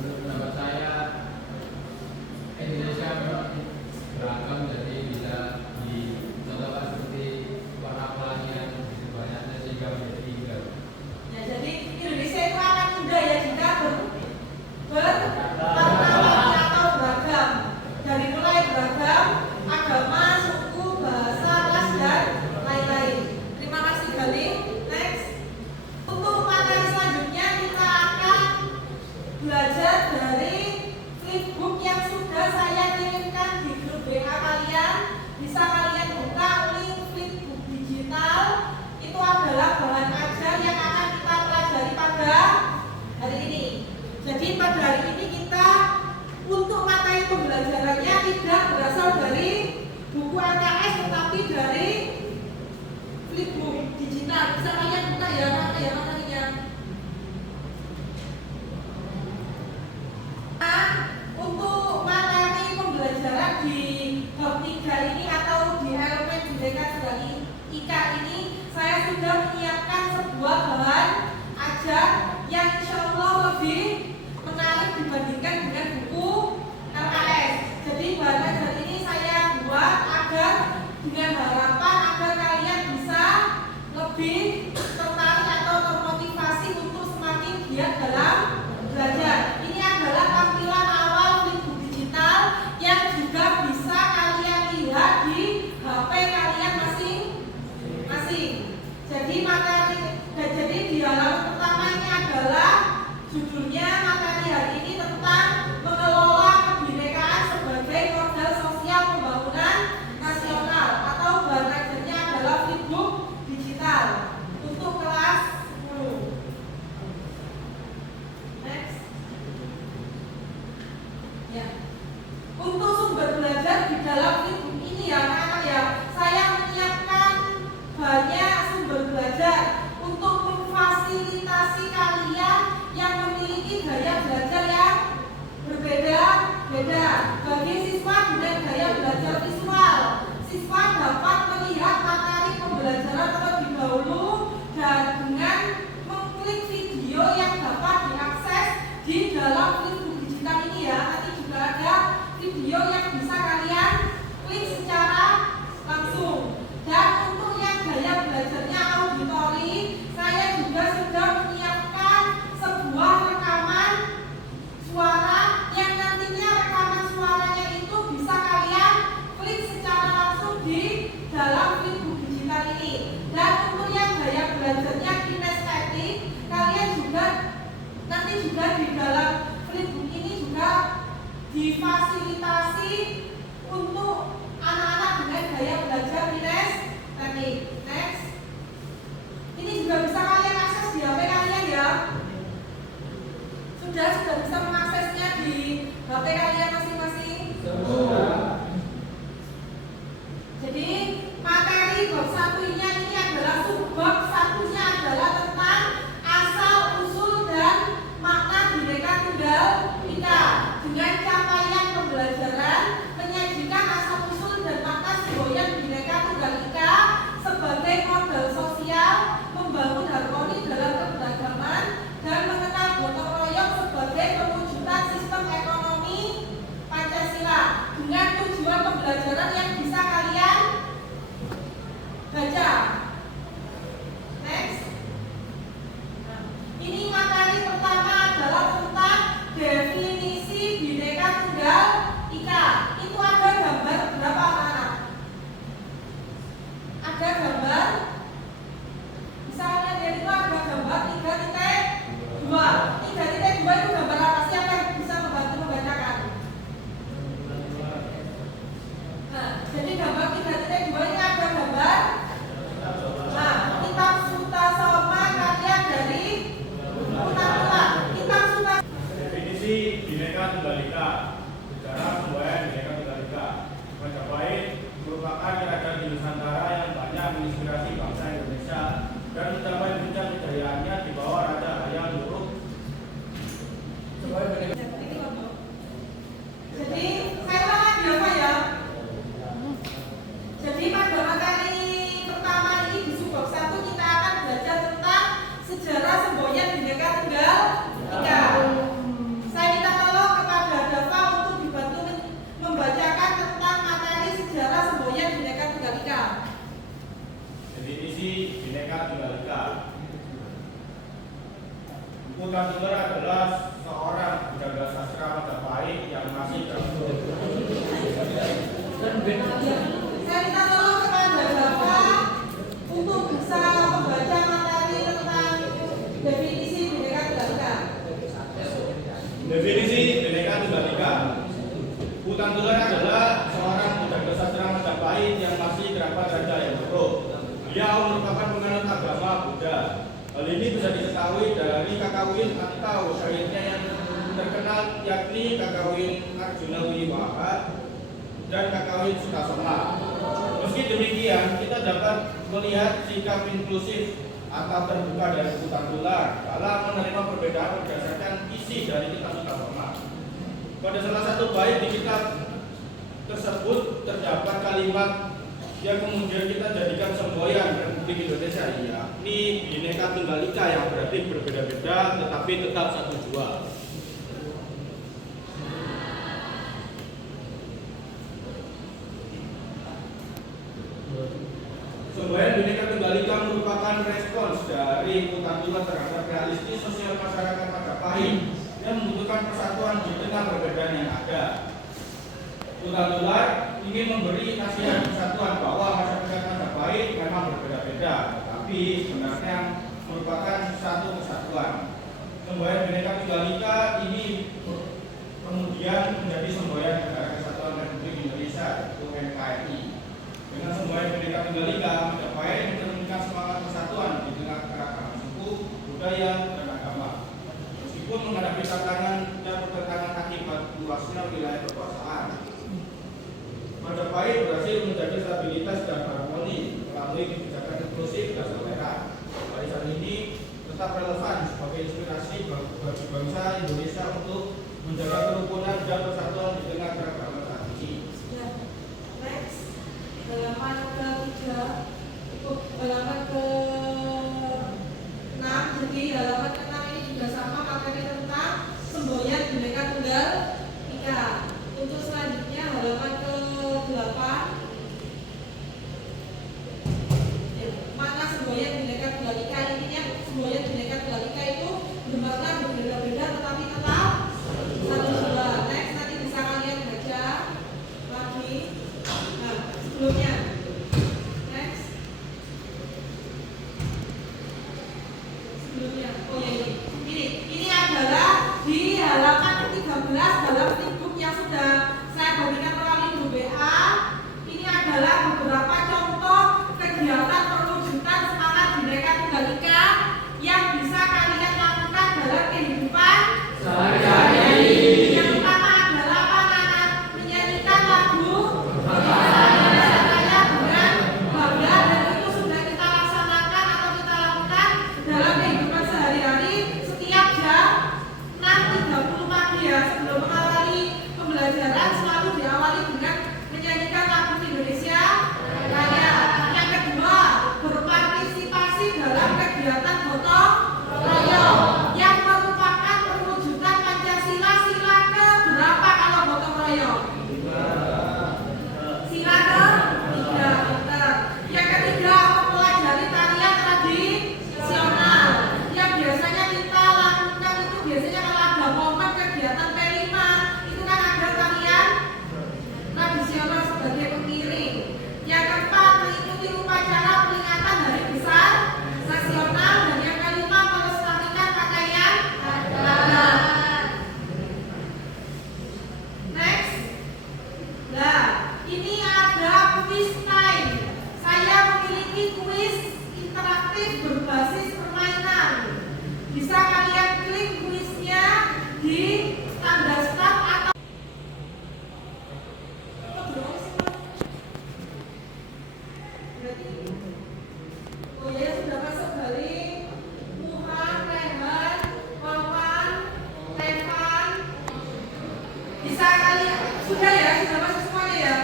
menurut pendapat saya Indonesia memang beragam, jadi bisa dicontohkan seperti warna pelangi yang begitu banyaknya sehingga menjadi indah. Ya, jadi Indonesia itu akan indah ya jika berwarna-warni atau beragam. Dari mulai beragam agama, suku, bahasa, ras, dan lain-lain. Terima kasih Gali. Next. Untuk materi selanjutnya kita akan belajar dari flipbook yang sudah saya kirimkan di grup WA kalian. Bisa kalian buka link flipbook digital. Itu adalah bahan ajar yang akan kita pelajari pada hari ini. Jadi pada hari ini kita untuk materi pembelajarannya tidak berasal dari buku LKS tetapi dari flipbook digital. Bisa kalian buka ya materinya. Nah, untuk materi pembelajaran di bab 3 ini atau di elemen Bhinneka Tunggal Ika ini saya sudah menyiapkan sebuah bahan ajar yang insya Allah lebih menarik dibandingkan dengan buku LKS. Jadi bahan ajar ini saya buat agar dengan harapan agar kalian bisa lebih tertarik atau termotivasi untuk semakin giat dalam belajar. Ini adalah tampilan awal flipbook digital yang juga bisa kalian lihat di HP kalian masing-masing. Jadi di halaman pertama ini adalah judulnya materi hari ini tentang mengelola kebinekaan sebagai modal sosial pembangunan nasional atau bahan ajarnya adalah flipbook digital untuk kelas 10. Next. Ya. Untuk sumber belajar di dalam flipbook ini ya anak-anak ya, saya menyiapkan banyak sumber belajar untuk memfasilitasi kalian yang memiliki gaya belajar yang berbeda-beda. Bagi siswa dengan gaya belajar visual, siswa dapat melihat materi pembelajaran terlebih dahulu dan dengan mengklik video yang dapat diakses di dalam flipbook digital ini ya. Nanti juga ada video yang bisa kalian klik secara langsung. Dan untuk yang gaya belajarnya auditori, saya juga sudah menyiapkan sebuah rekaman suara yang nantinya rekaman suaranya itu bisa kalian klik secara langsung di dalam flipbook digital ini. Dan untuk yang gaya belajarnya kinestetik, kalian juga nanti juga di dalam flipbook ini juga difasilitasi untuk anak-anak dengan gaya belajar kinestetik. Next. Ini juga bisa kalian akses di HP kalian ya. Sudah bisa mengaksesnya di HP kalian masing-masing. Jadi materi bab satunya ini adalah subbab satunya adalah tentang asal usul dan makna Bhinneka Tunggal Ika dengan capaian pembelajaran menyajikan asal usul dan makna semboyan Bhinneka Tunggal Ika sebagai modal sosial membangun harmoni dalam keberagaman dan mengenal gotong royong sebagai pewujudan sistem ekonomi Pancasila dengan tujuan pembelajaran yang bisa kalian baca. Next. Ini materi pertama adalah tentang definisi Bhinneka Tunggal Ika. Itu ada gambar berapa anak? Ada gambar. Bisa kalian lihat itu ada gambar 3.2. 3.2 itu gambar apa? Siapa yang bisa membantu membacakan? Nah, jadi gambar 3.2 ini ada gambar. Nah, kitab Suta Soma karya dari Utamula. Kitab Suta. Definisi Bhinneka Tunggal Ika. Secara semboyan Bhinneka Tunggal Ika. Majapahit merupakan kerajaan di Nusantara yang banyak menginspirasi bangsa Indonesia dan mencapai puncak kejayaannya di bawah Raja Hayam Wuruk. Jadi saya ulangi biasa ya. Jadi pada materi pertama ini di subbab 1 kita akan belajar tentang sejarah semboyan Bhinneka Tunggal Ika. Saya minta Saya minta tolong kepada Bapak untuk bisa membaca materi tentang definisi Bhinneka Tunggal Ika. Definisi Bhinneka Tunggal Ika. Hutan Tular adalah seorang budak sastra Majapahit yang masih kerabat Raja Yogyakarta. Dia merupakan penganut agama Buddha. Hal ini bisa diketahui dari kakawin atau syairnya yang terkenal, yakni kakawin Arjuna Wiwaha dan kakawin Sutasoma. Meski demikian, kita dapat melihat sikap inklusif atau terbuka dari Hutan Tular dalam menerima perbedaan berdasarkan isi dari kitab Sutasoma. Pada salah satu bait di kitab tersebut terdapat kalimat yang kemudian kita jadikan semboyan Republik Indonesia, yakni Bhinneka Tunggal Ika, yang berarti berbeda-beda tetapi tetap satu jua. Semboyan Bhinneka Tunggal Ika merupakan respons dari Hutan Tular terhadap realistis sosial masyarakat Majapahit yang membutuhkan persatuan di tengah perbedaan yang ada. Hutan Tular ingin memberi nasihat persatuan bahwa masyarakat Majapahit memang berbeda-beda, tapi sebenarnya merupakan satu kesatuan. Semboyan Bhinneka Tunggal Ika ini kemudian menjadi semboyan Negara Kesatuan Republik Indonesia atau NKRI. Dengan semboyan Bhinneka Tunggal Ika, Majapahit mencerminkan semangat persatuan di tengah keragaman suku, budaya, dan agama. Meskipun menghadapi tantangan dan pertentangan akibat luasnya wilayah kekuasaan, Majapahit berhasil menjaga stabilitas dan harmoni melalui kebijakan inklusif dan toleran. Warisan ini tetap relevan sebagai inspirasi bagi bangsa Indonesia untuk menjaga kerukunan dan persatuan di tengah keragaman saat ini. Ya, next, halaman ke-3, halaman ke-6. Jadi halaman ke-6 ini juga sama materi tentang semboyan Bhinneka Tunggal Ika. Untuk selanjutnya halaman ke-8, makna semboyan Bhinneka Tunggal Ika. Intinya semboyan Bhinneka Tunggal Ika itu bermakna berbeda-beda tetapi tetap satu jua. Next, nanti bisa kalian baca lagi. Nah, sebelumnya next, sebelumnya, oh ya ini adalah di halaman ke-13 dalam flipbook yang sudah saya bagikan melalui grup WA. Ini adalah beberapa contoh kegiatan perwujudan semangat Bhinneka Tunggal Ika yang bisa kalian lakukan dalam kehidupan sehari-hari. Yang pertama adalah apa, Nana? Menyanyikan lagu Indonesia dengan bangga, dan itu sudah kita laksanakan atau kita lakukan dalam kehidupan sehari-hari setiap jam 6.30 pagi ya. Sebelum mengawali pembelajaran selalu diawali dengan menyanyikan lagu Indonesia Raya. Yang kedua, berpartisipasi dalam kegiatan gotong royong yang merupakan perwujudan Pancasila. Sila ke-berapa kalau gotong royong? Sila ke-3. Pintar. Yang ketiga, mempelajari tarian tradisional yang biasanya kita lakukan itu biasanya kalau ada momen kegiatan P5 itu kan ada tarian tradisional sebagai pengiring. Yang keempat, mengikuti upacara peringatan Hari Besar Nasional, dan yang kelima, melestarikan pakaian adat. Next, nah ini ada quiz time. Saya memiliki kuis interaktif berbasis permainan. Bisa kalian klik kuisnya di tanda start atau oh ya, sudah masuk dari Muhan, Rehan, Wawan, Tevan. Bisa kalian sudah ya, sudah masuk semuanya ya.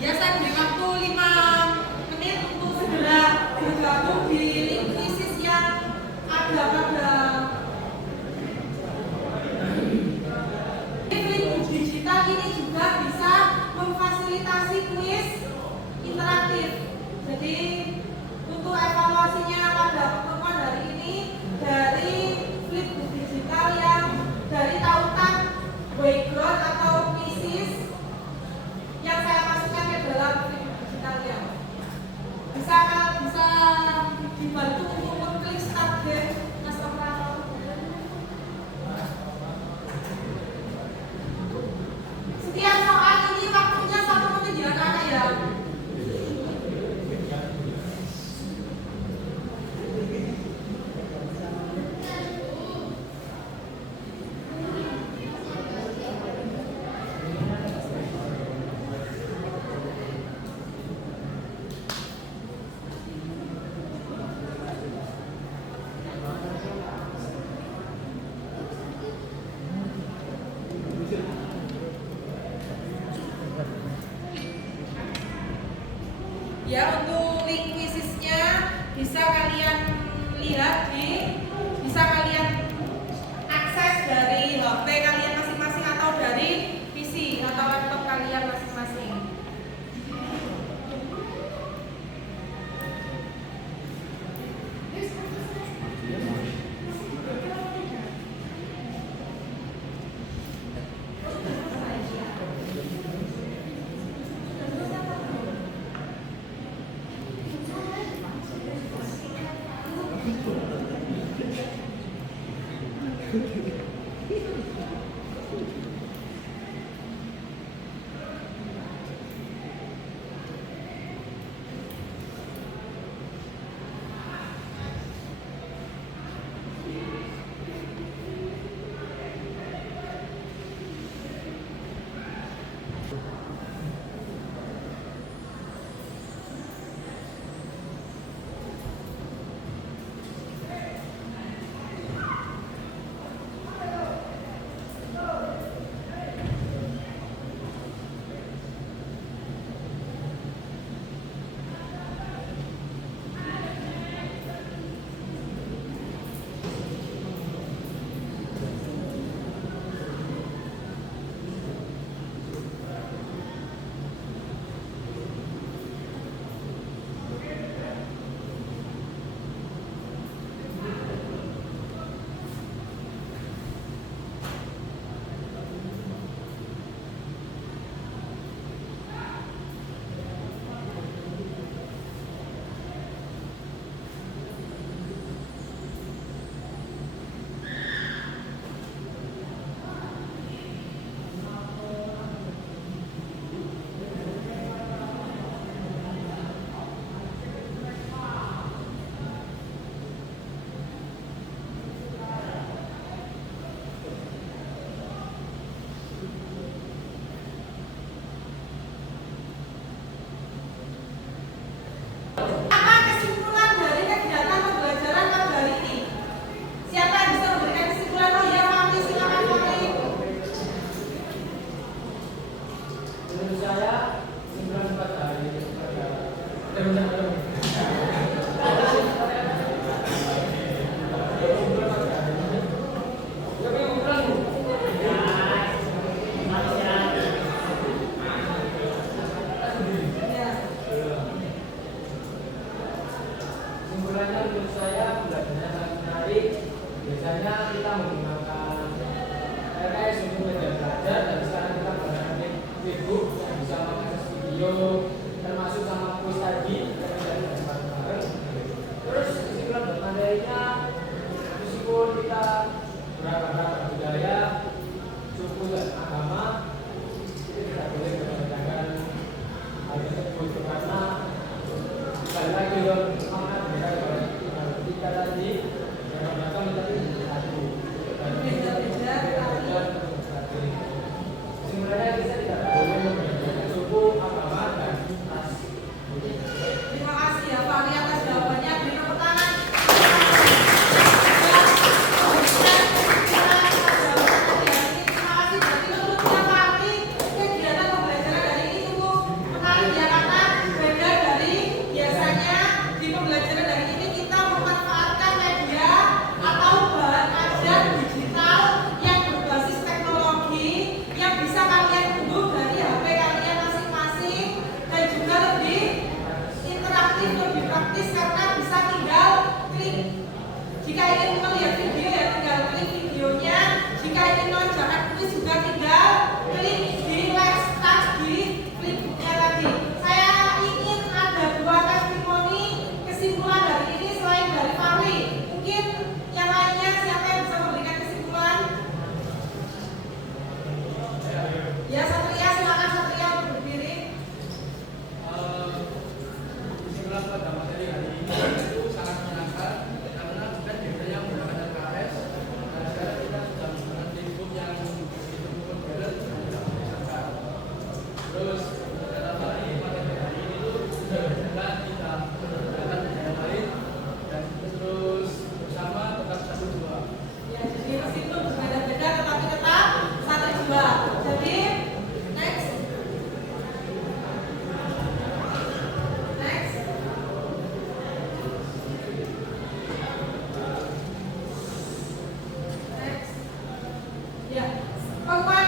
Ya, saya beri waktu 5 menit untuk segera bergabung di link krisis yang ada pada link digital ini juga bisa memfasilitasi kuis interaktif. Jadi untuk evaluasinya pada pertemuan hari ini dari flipbook digital yang dari tautan background atau krisis yang Ya, untuk link quizisnya bisa kalian lihat bisa kalian akses dari HP kalian masing-masing atau dari PC atau laptop kalian masing-masing. penguatan